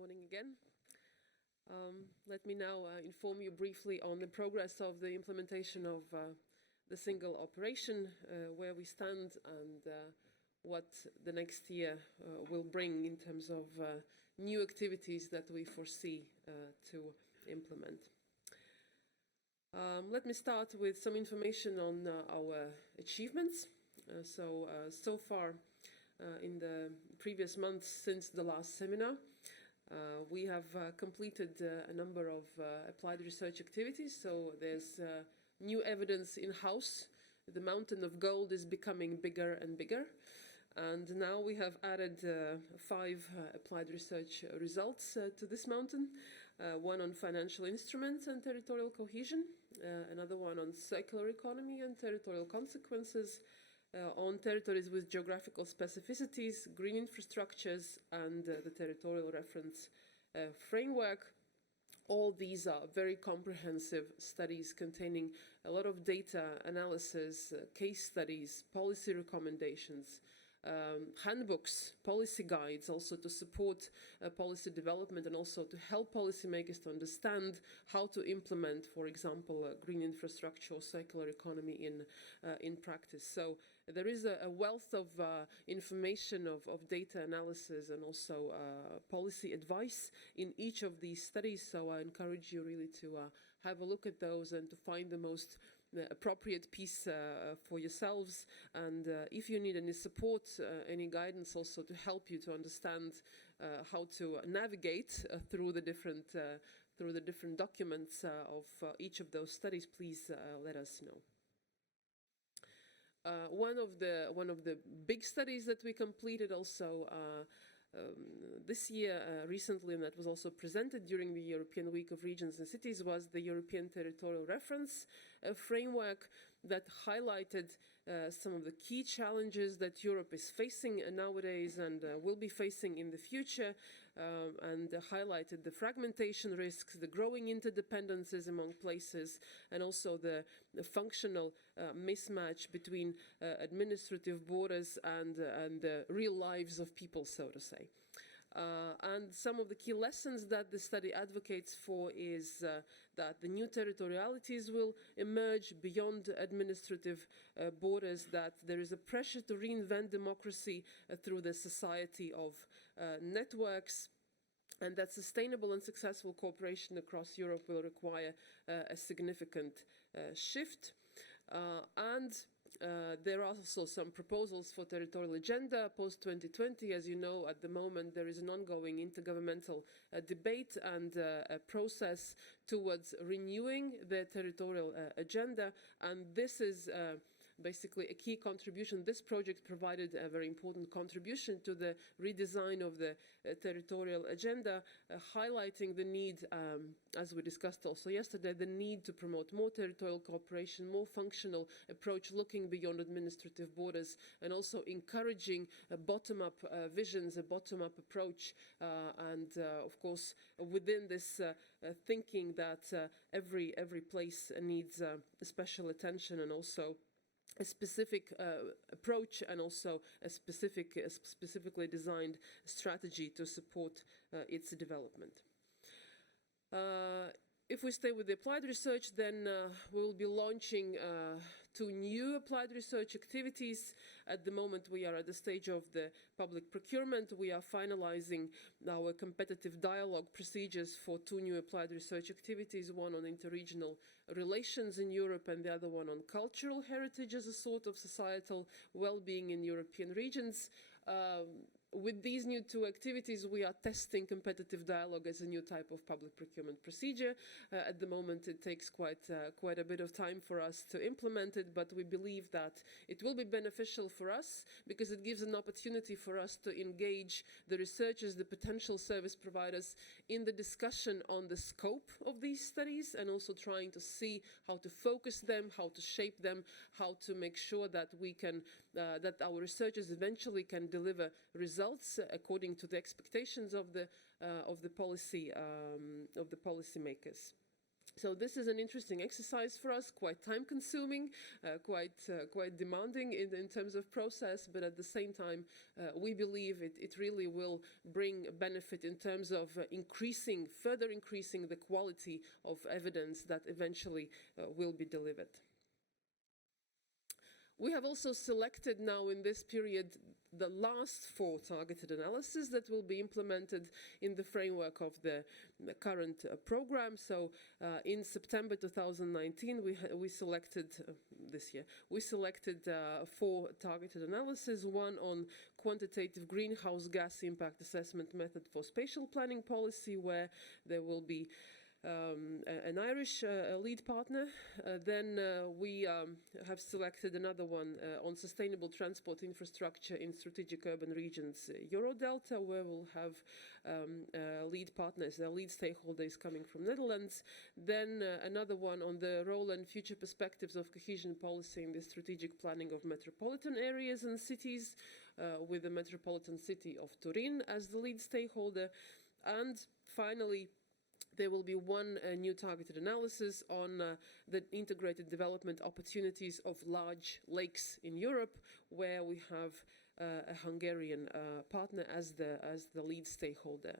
morning again. Let me now inform you briefly on the progress of the implementation of the single operation, where we stand and what the next year will bring in terms of new activities that we foresee to implement. Let me start with some information on our achievements. So far, in the previous months since the last seminar, we have completed a number of applied research activities. So there's new evidence in-house. The mountain of gold is becoming bigger and bigger. And now we have added 5 applied research results to this mountain. One on financial instruments and territorial cohesion, another one on circular economy and territorial consequences, on territories with geographical specificities, green infrastructures, and the territorial reference framework. All these are very comprehensive studies containing a lot of data analysis, case studies, policy recommendations, handbooks, policy guides, also to support policy development and also to help policymakers to understand how to implement, for example, green infrastructure or circular economy in practice. So there is a wealth of information of data analysis and also policy advice in each of these studies. So I encourage you really to have a look at those and to find the most appropriate piece for yourselves, and if you need any support, any guidance also to help you to understand how to navigate through the different documents of each of those studies, please let us know. One of the big studies that we completed also this year recently, and that was also presented during the European Week of Regions and Cities, was the European Territorial Reference Framework that highlighted some of the key challenges that Europe is facing nowadays and will be facing in the future, and highlighted the fragmentation risks, the growing interdependencies among places, and also the functional mismatch between administrative borders and the real lives of people, so to say. And some of the key lessons that the study advocates for is that the new territorialities will emerge beyond administrative borders, that there is a pressure to reinvent democracy through the society of networks, and that sustainable and successful cooperation across Europe will require a significant shift. There are also some proposals for territorial agenda post-2020. As you know, at the moment there is an ongoing intergovernmental debate and a process towards renewing the territorial agenda, and this is basically a key contribution. This project provided a very important contribution to the redesign of the territorial agenda, highlighting the need, as we discussed also yesterday, the need to promote more territorial cooperation, more functional approach, looking beyond administrative borders, and also encouraging bottom-up visions, a bottom-up approach, and of course within this thinking that every place needs special attention and also a specific approach and also a specifically designed strategy to support its development. If we stay with the applied research, then we will be launching 2 new applied research activities. At the moment, we are at the stage of the public procurement. We are finalizing our competitive dialogue procedures for 2 new applied research activities, one on interregional relations in Europe and the other one on cultural heritage as a sort of societal well-being in European regions. With these new 2 activities, we are testing competitive dialogue as a new type of public procurement procedure. At the moment, it takes quite a bit of time for us to implement it, but we believe that it will be beneficial for us because it gives an opportunity for us to engage the researchers, the potential service providers in the discussion on the scope of these studies, and also trying to see how to focus them, how to shape them, how to make sure that we can that our researchers eventually can deliver results according to the expectations of the policymakers. So this is an interesting exercise for us, quite time-consuming, quite demanding in terms of process, but at the same time, we believe it really will bring benefit in terms of further increasing the quality of evidence that eventually will be delivered. We have also selected now in this period the last 4 targeted analyses that will be implemented in the framework of the current program. So in September 2019, we selected, this year, we selected 4 targeted analyses, one on quantitative greenhouse gas impact assessment method for spatial planning policy, where there will be an Irish lead partner. Then we have selected another one on sustainable transport infrastructure in strategic urban regions, Eurodelta, where we'll have lead partners, lead stakeholders coming from Netherlands. Then another one on the role and future perspectives of cohesion policy in the strategic planning of metropolitan areas and cities, with the metropolitan city of Turin as the lead stakeholder. And finally, there will be one new targeted analysis on the integrated development opportunities of large lakes in Europe, where we have a Hungarian partner as the lead stakeholder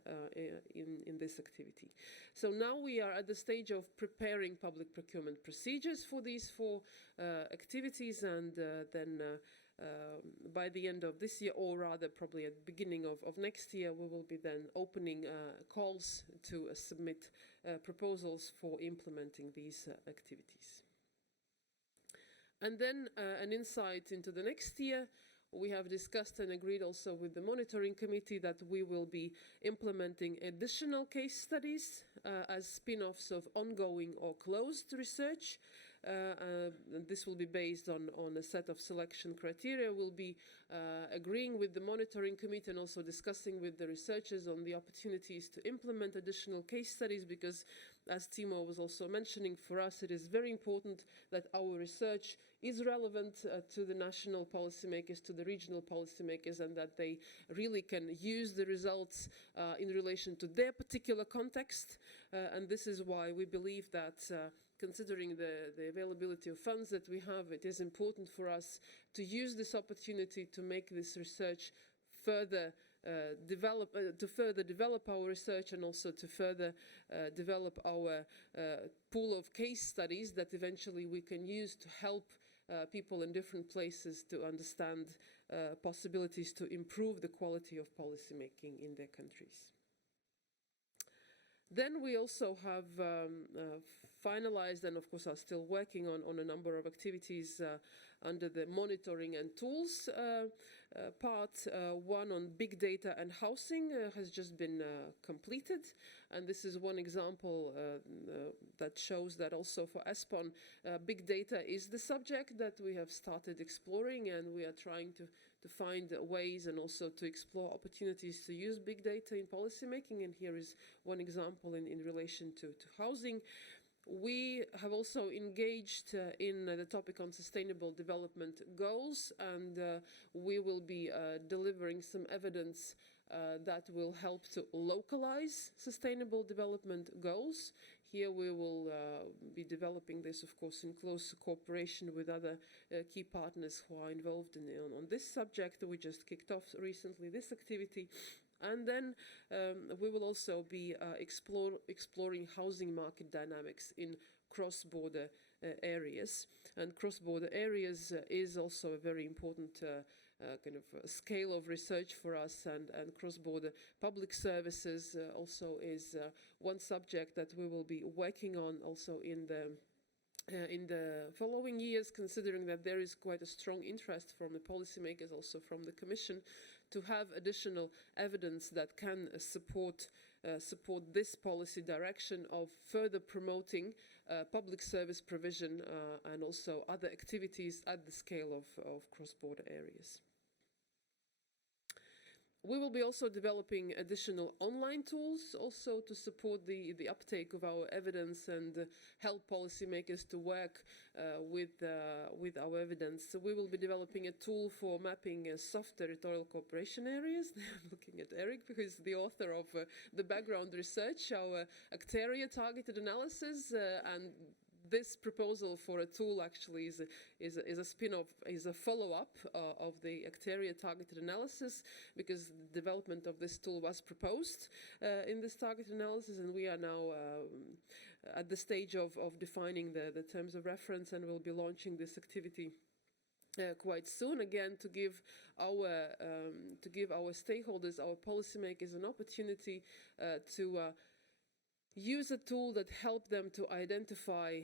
in this activity. So now we are at the stage of preparing public procurement procedures for these 4 activities, and then by the end of this year, or rather probably at the beginning of next year, we will be then opening calls to submit proposals for implementing these activities. And then an insight into the next year. We have discussed and agreed also with the monitoring committee that we will be implementing additional case studies as spin-offs of ongoing or closed research. This will be based on a set of selection criteria. We'll be agreeing with the monitoring committee and also discussing with the researchers on the opportunities to implement additional case studies, because, as Timo was also mentioning, for us it is very important that our research is relevant to the national policymakers, to the regional policymakers, and that they really can use the results in relation to their particular context. And this is why we believe that considering the availability of funds that we have, it is important for us to use this opportunity to make this research further develop our research, and also to further develop our pool of case studies that eventually we can use to help people in different places to understand possibilities to improve the quality of policymaking in their countries. Then we also have finalized, and of course are still working on a number of activities under the monitoring and tools part. One on big data and housing has just been completed, and this is one example that shows that also for ESPON, big data is the subject that we have started exploring, and we are trying to find ways and also to explore opportunities to use big data in policymaking. And here is one example in relation to housing. We have also engaged in the topic on sustainable development goals, and we will be delivering some evidence that will help to localize sustainable development goals. Here we will be developing this, of course, in close cooperation with other key partners who are involved on this subject. We just kicked off recently this activity. And then we will also be exploring housing market dynamics in cross-border areas. And cross-border areas is also a very important kind of scale of research for us, and cross-border public services also is one subject that we will be working on also in the following years, considering that there is quite a strong interest from the policymakers, also from the Commission, to have additional evidence that can support this policy direction of further promoting public service provision and also other activities at the scale of cross-border areas. We will be also developing additional online tools also to support the uptake of our evidence and help policymakers to work with our evidence. So we will be developing a tool for mapping soft territorial cooperation areas. I'm looking at Eric, who is the author of the background research, our Acteria targeted analysis, and this proposal for a tool actually is a spin-off, is a follow-up of the Acteria targeted analysis, because the development of this tool was proposed in this targeted analysis, and we are now at the stage of defining the terms of reference, and we'll be launching this activity quite soon, again to give our stakeholders, our policymakers, an opportunity to use a tool that help them to identify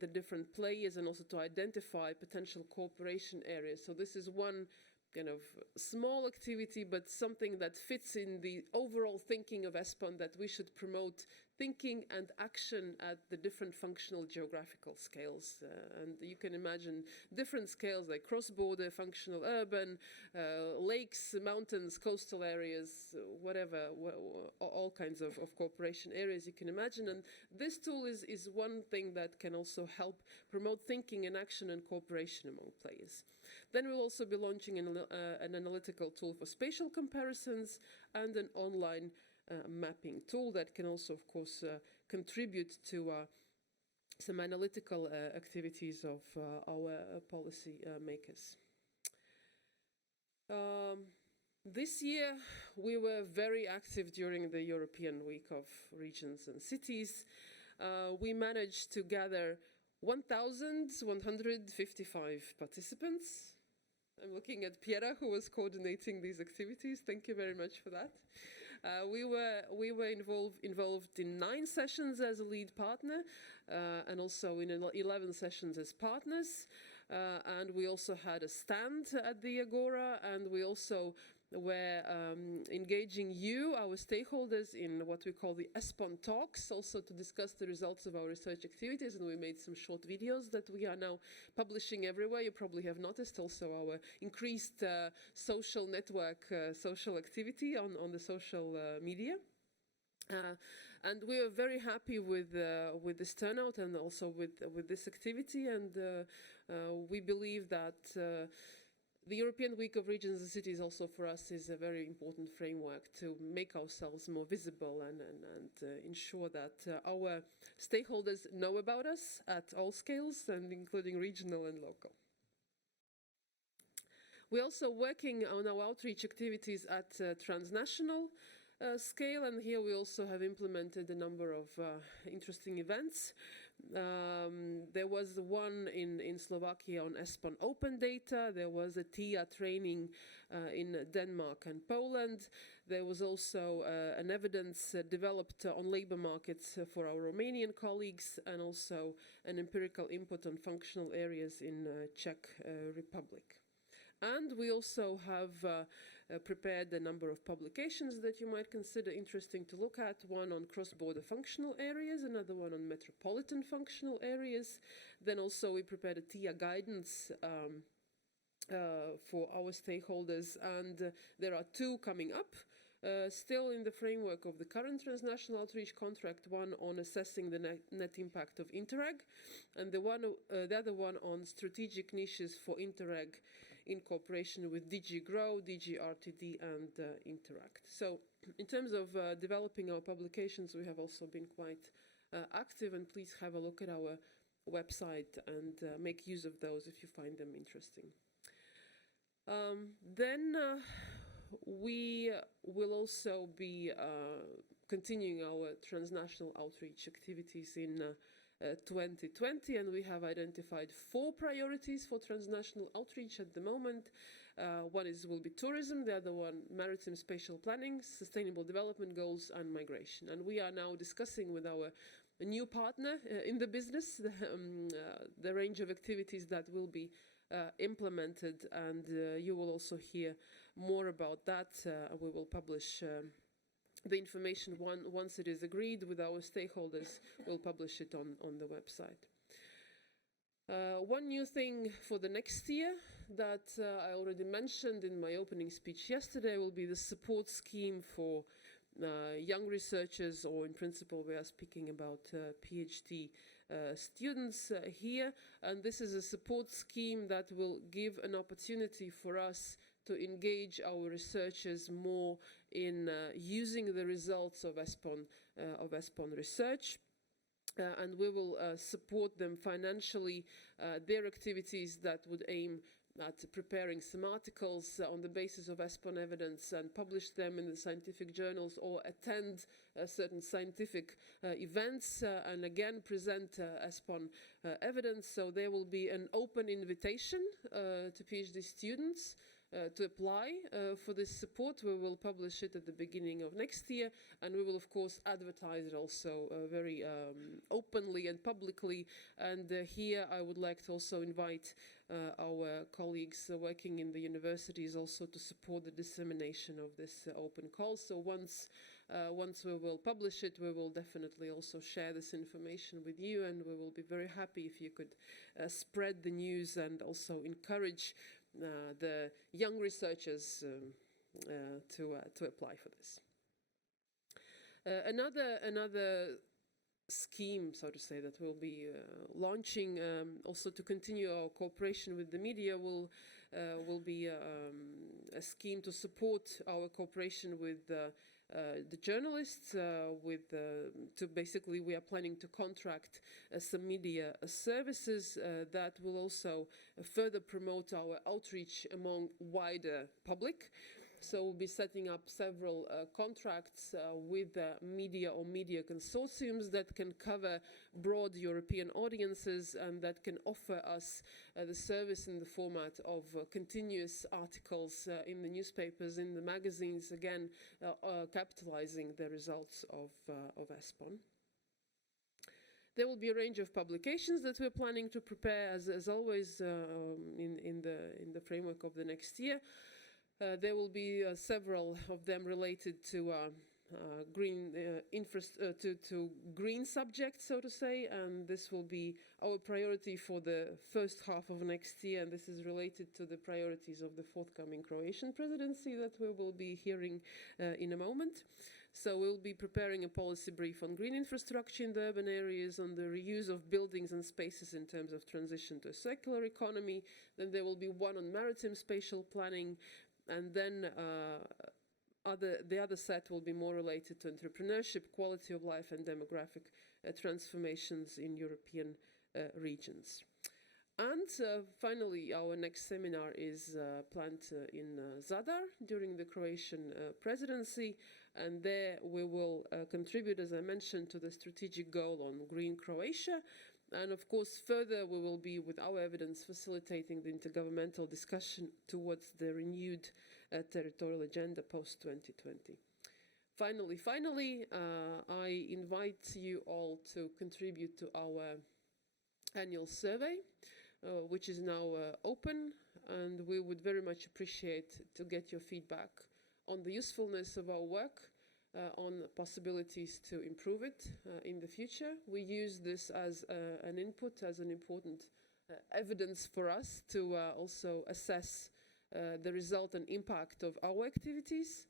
the different players and also to identify potential cooperation areas. So this is one kind of small activity, but something that fits in the overall thinking of ESPON, that we should promote thinking and action at the different functional geographical scales. And you can imagine different scales like cross-border, functional, urban, lakes, mountains, coastal areas, whatever, all kinds of cooperation areas you can imagine. And this tool is one thing that can also help promote thinking and action and cooperation among players. Then we'll also be launching an analytical tool for spatial comparisons and an online mapping tool that can also, of course, contribute to some analytical activities of our policy makers. This year, we were very active during the European Week of Regions and Cities. We managed to gather 1,155 participants. I'm looking at Piera, who was coordinating these activities. Thank you very much for that. We were involved in 9 sessions as a lead partner, and also in 11 sessions as partners. And we also had a stand at the Agora, and we also were engaging you, our stakeholders, in what we call the ESPON talks, also to discuss the results of our research activities. And we made some short videos that we are now publishing everywhere. You probably have noticed also our increased social network, social activity on the social media. And we are very happy with this turnout and also with this activity. And we believe that the European Week of Regions and Cities also for us is a very important framework to make ourselves more visible and ensure that our stakeholders know about us at all scales, and including regional and local. We're also working on our outreach activities at transnational scale, and here we also have implemented a number of interesting events. There was one in Slovakia on ESPON open data. There was a TIA training in Denmark and Poland. There was also an evidence developed on labor markets for our Romanian colleagues, and also an empirical input on functional areas in Czech Republic. And we also have prepared a number of publications that you might consider interesting to look at. One on cross-border functional areas, another one on metropolitan functional areas. Then also we prepared a TIA guidance for our stakeholders, and there are 2 coming up. Still in the framework of the current transnational outreach contract, one on assessing the net impact of Interreg, and the other one on strategic niches for Interreg in cooperation with DG GROW, DG RTD, and Interact. So in terms of developing our publications, we have also been quite active, and please have a look at our website and make use of those if you find them interesting. Then we will also be continuing our transnational outreach activities in 2020, and we have identified 4 priorities for transnational outreach at the moment. One will be tourism, the other one maritime spatial planning, sustainable development goals, and migration. And we are now discussing with our new partner in the business the range of activities that will be implemented, and you will also hear more about that. We will publish the information once it is agreed with our stakeholders. We'll publish it on the website. One new thing for the next year that I already mentioned in my opening speech yesterday will be the support scheme for young researchers, or in principle we are speaking about PhD students here, and this is a support scheme that will give an opportunity for us to engage our researchers more in using the results of ESPON research. And we will support them financially, their activities that would aim at preparing some articles on the basis of ESPON evidence and publish them in the scientific journals, or attend certain scientific events and again present ESPON evidence. So there will be an open invitation to PhD students to apply for this support. We will publish it at the beginning of next year, and we will of course advertise it also very openly and publicly. And here I would like to also invite our colleagues working in the universities also to support the dissemination of this open call. So once we will publish it, we will definitely also share this information with you, and we will be very happy if you could spread the news and also encourage the young researchers to apply for this. Another scheme, so to say, that we'll be launching also to continue our cooperation with the media will be a scheme to support our cooperation with the journalists. Basically, we are planning to contract some media services that will also further promote our outreach among wider public. So we'll be setting up several contracts with media or media consortiums that can cover broad European audiences and that can offer us the service in the format of continuous articles in the newspapers, in the magazines, again capitalizing the results of ESPON. There will be a range of publications that we're planning to prepare, as always, in the framework of the next year. There will be several of them related to green subjects, so to say, and this will be our priority for the first half of next year, and this is related to the priorities of the forthcoming Croatian presidency that we will be hearing in a moment. So we'll be preparing a policy brief on green infrastructure in the urban areas, on the reuse of buildings and spaces in terms of transition to a circular economy. Then there will be one on maritime spatial planning, and then the other set will be more related to entrepreneurship, quality of life, and demographic transformations in European regions. And finally, our next seminar is planned in Zadar during the Croatian presidency, and there we will contribute, as I mentioned, to the strategic goal on Green Croatia. And of course, further, we will be, with our evidence, facilitating the intergovernmental discussion towards the renewed territorial agenda post-2020. Finally, I invite you all to contribute to our annual survey, which is now open, and we would very much appreciate to get your feedback on the usefulness of our work, on possibilities to improve it in the future. We use this as an input, as an important evidence for us to also assess the result and impact of our activities.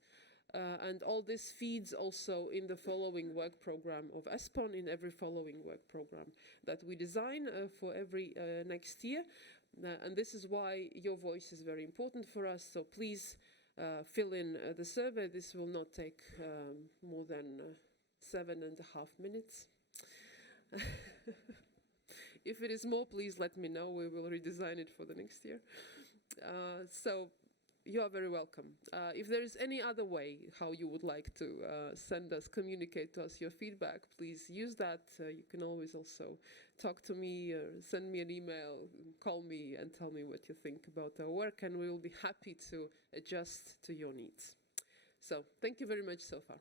And all this feeds also in the following work program of ESPON, in every following work program that we design for every next year. And this is why your voice is very important for us. So please fill in the survey. This will not take more than 7.5 minutes. If it is more, please let me know. We will redesign it for the next year. So you are very welcome. If there is any other way how you would like to communicate to us your feedback, please use that. You can always also talk to me, or send me an email, call me and tell me what you think about our work, and we will be happy to adjust to your needs. So thank you very much so far.